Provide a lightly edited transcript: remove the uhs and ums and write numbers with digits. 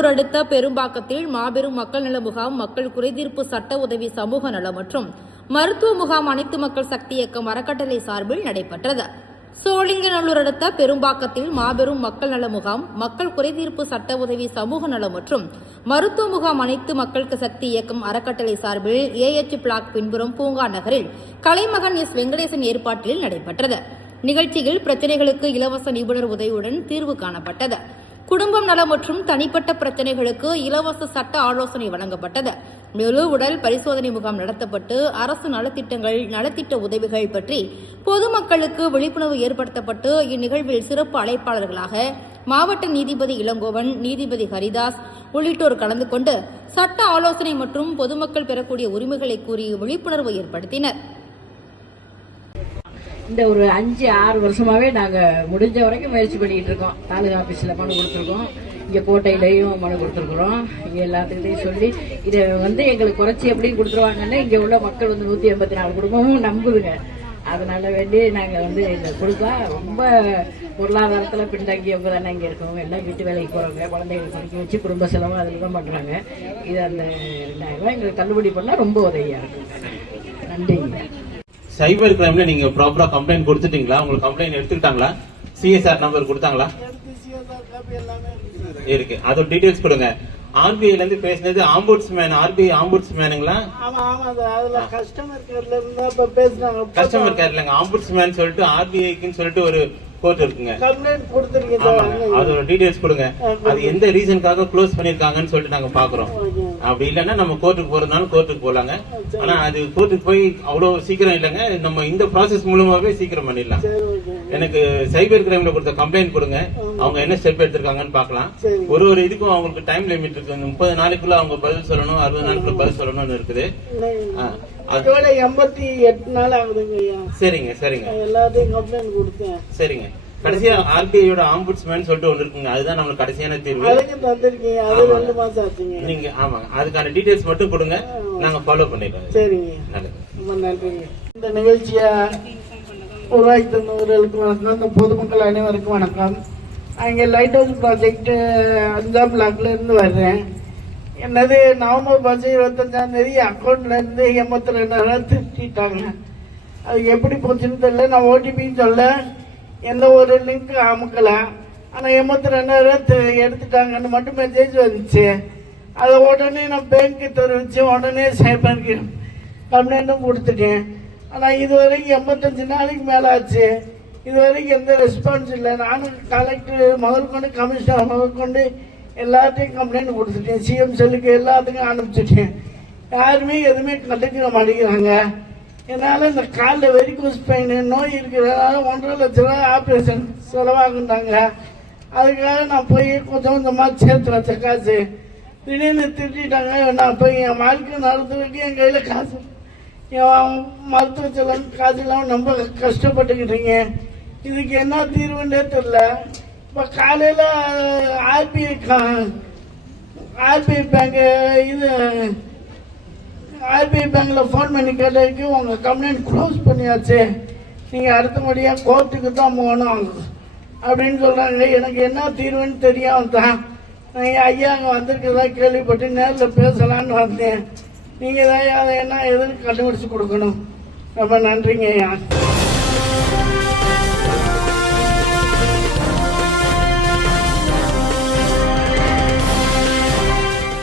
சோழிங்கநல்லூர் அடுத்த பெரும்பாக்கத்தில் மாபெரும் மக்கள் நல முகாம், மக்கள் குறைதீர்ப்பு சட்ட உதவி, சமூக நலம் மற்றும் மருத்துவ முகாம் அனைத்து மக்கள் சக்தி இயக்கம் அறக்கட்டளை சார்பில் நடைபெற்றது. சோழிங்கநல்லூர் அடுத்த பெரும்பாக்கத்தில் மாபெரும் மக்கள் நல முகாம், மக்கள் குறைதீர்ப்பு சட்ட உதவி, சமூக நலம் மற்றும் மருத்துவ முகாம் அனைத்து மக்கள் சக்தி இயக்கம் அறக்கட்டளை சார்பில் AH பிளாக் பின்புறம் பூங்கா நகரில் கலைமகன் S. வெங்கடேசன் ஏற்பாட்டில் நடைபெற்றது. நிகழ்ச்சியில் பிரச்சினைகளுக்கு இலவச நிபுணர் உதவியுடன் தீர்வு காணப்பட்டது. குடும்பம் நலம் மற்றும் தனிப்பட்ட பிரச்சினைகளுக்கு இலவச சட்ட ஆலோசனை வழங்கப்பட்டது. முழு உடல் பரிசோதனை முகாம் நடத்தப்பட்டு அரசு நலத்திட்டங்கள், நலத்திட்ட உதவிகள் பற்றி பொதுமக்களுக்கு விழிப்புணர்வு ஏற்படுத்தப்பட்டு இந்நிகழ்வில் சிறப்பு அழைப்பாளர்களாக மாவட்ட நீதிபதி இளங்கோவன், நீதிபதி ஹரிதாஸ் உள்ளிட்டோர் கலந்து கொண்டு சட்ட ஆலோசனை மற்றும் பொதுமக்கள் பெறக்கூடிய உரிமைகளை கூறி விழிப்புணர்வு ஏற்படுத்தினர். இந்த ஒரு 5-6 வருஷமாவே நாங்க முடிஞ்ச வரைக்கும் முயற்சி பண்ணிட்டு இருக்கோம். தாலுகா ஆபீஸ்ல மனு கொடுத்துருக்கோம், இங்க கோட்டையிலையும் மனு கொடுத்துருக்குறோம். இங்க எல்லாத்துக்கிட்டையும் சொல்லி இதை எங்களுக்கு குறைச்சி எப்படியும் கொடுத்துருவாங்கன்னு இங்க உள்ள மக்கள் 184 குடும்பமும் நம்புதுங்க. அதனால வேண்டி நாங்க இதை கொடுக்கலாம். ரொம்ப பொருளாதாரத்துல பின்தங்கியவங்க தானே இங்க இருக்கவங்க, எல்லாம் வீட்டு வேலைக்கு போறவங்க, குழந்தைகளை படிக்க வச்சு குடும்ப செலவு அதில் தான் பண்றாங்க. இது அந்த 2000 ரூபாய் எங்களுக்கு தள்ளுபடி பண்ணா ரொம்ப உதவியா இருக்கு. நன்றிங்க. சைபர் கிரைம்ல நீங்க ப்ராப்பரா கம்ப்ளைண்ட் கொடுத்துட்டீங்களா? உங்களுக்கு கம்ப்ளைண்ட் எடுத்துக்கிட்டாங்களா? CSR நம்பர் கொடுத்தாங்களா? இருக்கு, அதோட டீடைல்ஸ் கொடுங்க. RBI ல இருந்து பேசினது ஆம்புட்ஸ்மேன், RBI ஆம்புட்ஸ்மேனுங்களா? கஸ்டமர் கேர்லங்க ஆம்புட்ஸ்மேன் சொல்லிட்டு RBIக்குன்னு சொல்லிட்டு ஒரு கோர்ட் இருக்குங்க. அதோட டீடைல்ஸ் கொடுங்க. அது எந்த ரீசனுக்காக க்ளோஸ் பண்ணிருக்காங்கன்னு சொல்லிட்டு நாங்க பாக்குறோம். அப்படி இல்லைன்னா நம்ம கோர்ட்டுக்கு போறதுனாலும் கோர்ட்டுக்கு போலாங்க. ஆனா அது கோர்ட்டுக்கு போய் அவ்வளவு சீக்கிரம் இல்லைங்க. நம்ம இந்த ப்ராசஸ் மூலமாவே சீக்கிரம் பண்ணிடலாம். எனக்கு சைபர் கிரைம்ல கொடுத்த கம்ப்ளைண்ட் கொடுங்க. அவங்க என்ன ஸ்டெப் எடுத்திருக்காங்கன்னு பாக்கலாம். ஒரு இதுக்கும் அவங்களுக்கு டைம் லிமிட் இருக்கு. 30 நாளைக்குள்ள அவங்க பதில் சொல்லணும், 60 நாளுக்குள்ள பதில் சொல்லணும்னு இருக்குது. 88 நாள் ஆகுதுங்க. சரிங்க சரிங்க, எல்லாத்தையும் கம்ப்ளைண்ட் கொடுத்தேன். சரிங்க. கடைசியா RBIயோட ஆம்புட்ஸ்மேன் சொல்லிட்டு ஒன்று இருக்குங்க. அதுதான் நம்மளுக்கு கடைசியான தீர்வு. அது 2 மாசம் ஆச்சுங்க. நீங்க ஆமாங்க, அதுக்கான டீடைல்ஸ் மட்டும் கொடுங்க, நாங்க ஃபாலோ பண்ணிடுறோம். சரிங்க, நல்லது. ரொம்ப நன்றிங்க. இந்த நிகழ்ச்சியை உருவாக்கி தந்தவர்களுக்கு வணக்கம். இந்த பொதுமக்கள் அனைவருக்கும் வணக்கம். அங்கே லைட் ஹவுஸ் ப்ராஜெக்ட் 5ஆம் பிளாக்ல இருந்து வர்றேன். என்னது நவம்பர் 25ஆம் தேதி அக்கௌண்ட்ல இருந்து 82,000 திருட்டிட்டாங்க. அது எப்படி போச்சுன்னு தெரியல. நான் OTPன்னு சொல்ல எந்த ஒரு லிங்க் அமுக்கல. ஆனால் 82,000 எடுத்துட்டாங்கன்னு மட்டும் மெசேஜ் வந்துச்சு. அதை உடனே நான் பேங்க்கு தெரிவிச்சு உடனே சைபருக்கு கம்ப்ளைண்ட்டும் கொடுத்துட்டேன். ஆனால் இது வரைக்கும் 85 நாளைக்கு மேலே ஆச்சு. இது வரைக்கும் எந்த ரெஸ்பான்ஸ் இல்லை. நானும் கலெக்டர் முதற்கொண்டு, கமிஷனர் முதற்கொண்டு எல்லாத்தையும் கம்ப்ளைண்ட் கொடுத்துட்டேன். CM செல்லுக்கு எல்லாத்துக்கும் அனுப்பிச்சிட்டேன். யாருமே எதுவுமே கண்டுக்க மாட்டேங்கிறாங்க. என்னால் இந்த காலில் வெரிகோஸ் பெயின் நோய் இருக்கிறதுனால 1.5 லட்ச ரூபாய் ஆப்ரேஷன் செலவாகுண்டாங்க. அதுக்காக நான் போய் கொஞ்சம் கொஞ்சமாக சேர்த்து வச்ச காசு திடீர்னு திட்டாங்க. நான் போய் என் வாழ்க்கை நடத்துறதுக்கு என் கையில் காசு, என் மருத்துவ செலவு காசு இல்லாமல் ரொம்ப கஷ்டப்பட்டுக்கிட்டீங்க. இதுக்கு என்ன தீர்வுன்னே தெரியல. இப்போ காலையில் RBI பேங்க் RBI பேங்க்ல ஃபோன் பண்ணி கேட்டதுக்கு உங்கள் கம்ப்ளைண்ட் க்ளோஸ் பண்ணியாச்சு, நீங்கள் அடுத்தபடியாக கோர்ட்டுக்கு தான் போகணும் அப்படின்னு சொல்கிறாங்க. எனக்கு என்ன தீர்வுன்னு தெரியாமல் தான் நான் ஐயா அங்கே வந்திருக்கிறதா கேள்விப்பட்டு நேரில் பேசலான்னு வந்தேன். நீங்கள் தான் அதை என்ன எதுன்னு கண்டுபிடிச்சி கொடுக்கணும். ரொம்ப நன்றிங்க ஐயா.